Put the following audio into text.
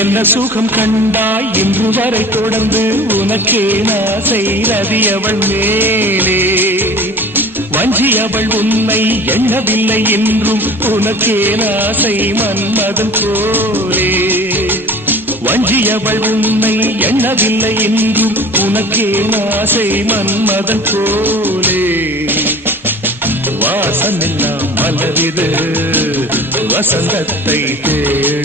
என்ன சுகம் கண்டாய் இன்று வரை தொடர்ந்து உனக்கே ஆசை ரதி அவள் மேலே வஞ்சி அவள் உன்னை எண்ணவில்லை என்றும் உனக்கே ஆசை மன்மதன் போலே வஞ்சி அவள் உன்னை எண்ணவில்லை என்றும் உனக்கே ஆசை மன்மதன் போலே வாசமெல்லாம் மலரிது வசந்தத்தை தேடி